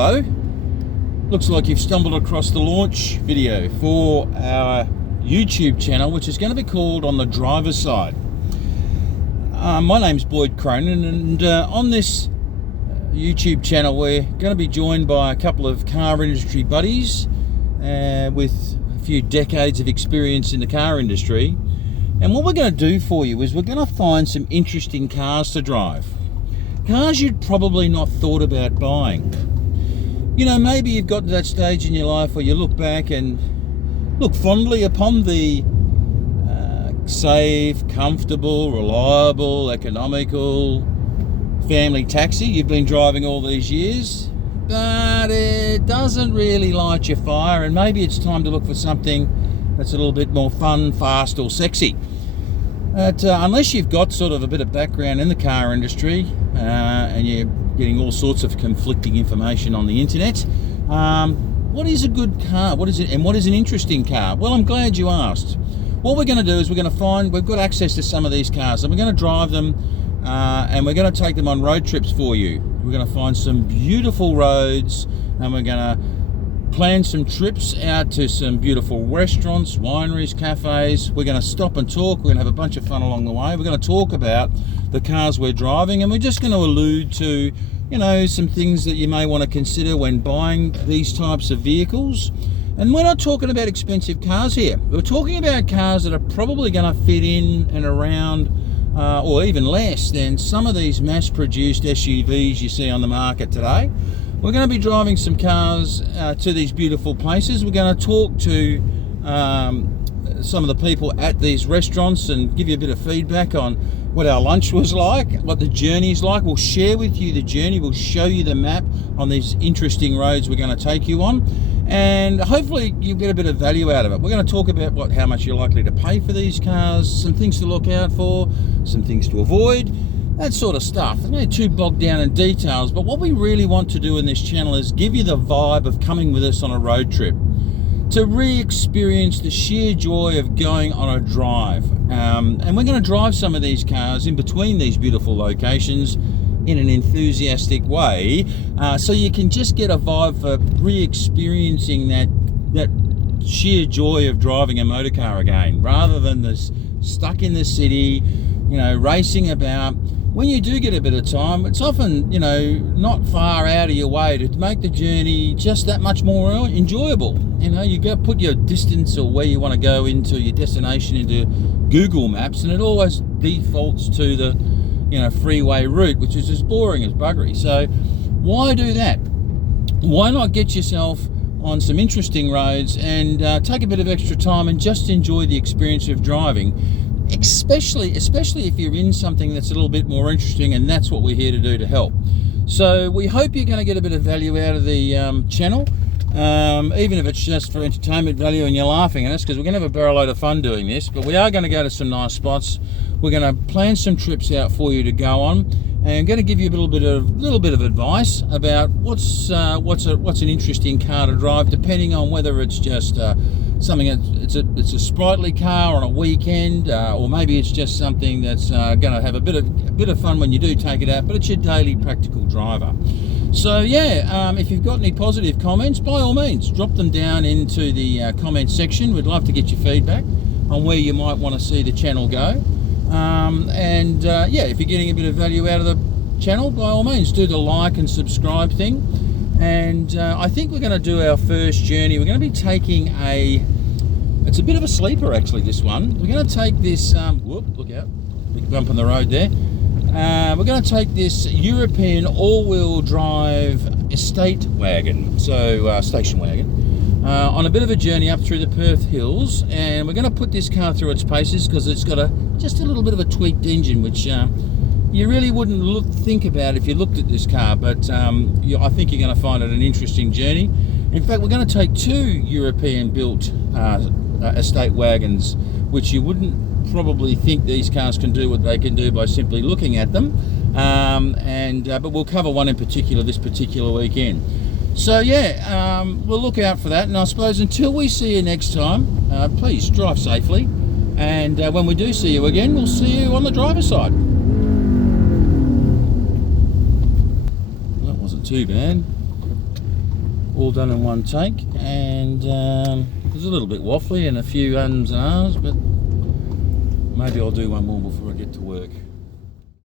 hello. Looks like you've stumbled across the launch video for our YouTube channel, which is going to be called On the Driver's Side. My name's Boyd Cronin, and on this YouTube channel we're going to be joined by a couple of car industry buddies with a few decades of experience in the car industry. And what we're going to do for you is we're going to find some interesting cars to drive. Cars you'd probably not thought about buying. You know, maybe you've got to that stage in your life where you look back and look fondly upon the safe, comfortable, reliable, economical family taxi you've been driving all these years, but it doesn't really light your fire, and maybe it's time to look for something that's a little bit more fun, fast, or sexy. But unless you've got sort of a bit of background in the car industry and you're getting all sorts of conflicting information on the internet, what is a good car? What is it, and what is an interesting car? Well, I'm glad you asked. What we're going to do is we've got access to some of these cars, and we're going to drive them and we're going to take them on road trips for you. We're going to find some beautiful roads, and we're going to plan some trips out to some beautiful restaurants, wineries, cafes. We're going to stop and talk. We're going to have a bunch of fun along the way. We're going to talk about the cars we're driving, and we're just going to allude to, you know, some things that you may want to consider when buying these types of vehicles. And we're not talking about expensive cars here. We're talking about cars that are probably going to fit in and around or even less than some of these mass-produced SUVs you see on the market today. We're going to be driving some cars to these beautiful places. We're going to talk to some of the people at these restaurants and give you a bit of feedback on what our lunch was like, what the journey's like. We'll share with you the journey. We'll show you the map on these interesting roads we're going to take you on, and hopefully you'll get a bit of value out of it. We're going to talk about how much you're likely to pay for these cars, some things to look out for, some things to avoid, that sort of stuff. I'm not too bogged down in details, but what we really want to do in this channel is give you the vibe of coming with us on a road trip, to re-experience the sheer joy of going on a drive. And we're going to drive some of these cars in between these beautiful locations in an enthusiastic way, so you can just get a vibe for re-experiencing that sheer joy of driving a motor car again, rather than this stuck in the city, you know, racing about. When you do get a bit of time, it's often, you know, not far out of your way to make the journey just that much more enjoyable. You know, you go put your distance or where you want to go into your destination into Google Maps, and it always defaults to the, you know, freeway route, which is as boring as buggery. So why do that? Why not get yourself on some interesting roads and take a bit of extra time and just enjoy the experience of driving? Especially if you're in something that's a little bit more interesting, and that's what we're here to do to help. So we hope you're going to get a bit of value out of the channel, even if it's just for entertainment value and you're laughing at us, because we're going to have a barrel load of fun doing this. But we are going to go to some nice spots. We're going to plan some trips out for you to go on, and I'm going to give you a little bit of advice about what's an interesting car to drive, depending on whether it's just something it's a sprightly car on a weekend, or maybe it's just something that's going to have a bit of fun when you do take it out, but it's your daily practical driver. So yeah, if you've got any positive comments, by all means drop them down into the comment section. We'd love to get your feedback on where you might want to see the channel go. Yeah, if you're getting a bit of value out of the channel, by all means do the like and subscribe thing. And I think we're going to do our first journey. We're going to be taking it's a bit of a sleeper actually, this one. We're going to take this, look out, big bump on the road there. We're going to take this European all-wheel drive estate wagon, so station wagon, on a bit of a journey up through the Perth Hills, and we're going to put this car through its paces because it's got just a little bit of a tweaked engine, which you really wouldn't think about if you looked at this car, but I think you're going to find it an interesting journey. In fact, we're going to take two European-built estate wagons, which you wouldn't probably think these cars can do what they can do by simply looking at them, but we'll cover one in particular this particular weekend. So yeah, we'll look out for that, and I suppose until we see you next time, please drive safely, and when we do see you again, we'll see you on the driver's side. That wasn't too bad. all done in one take, and it was a little bit waffly and a few ums and ahs, but maybe I'll do one more before I get to work.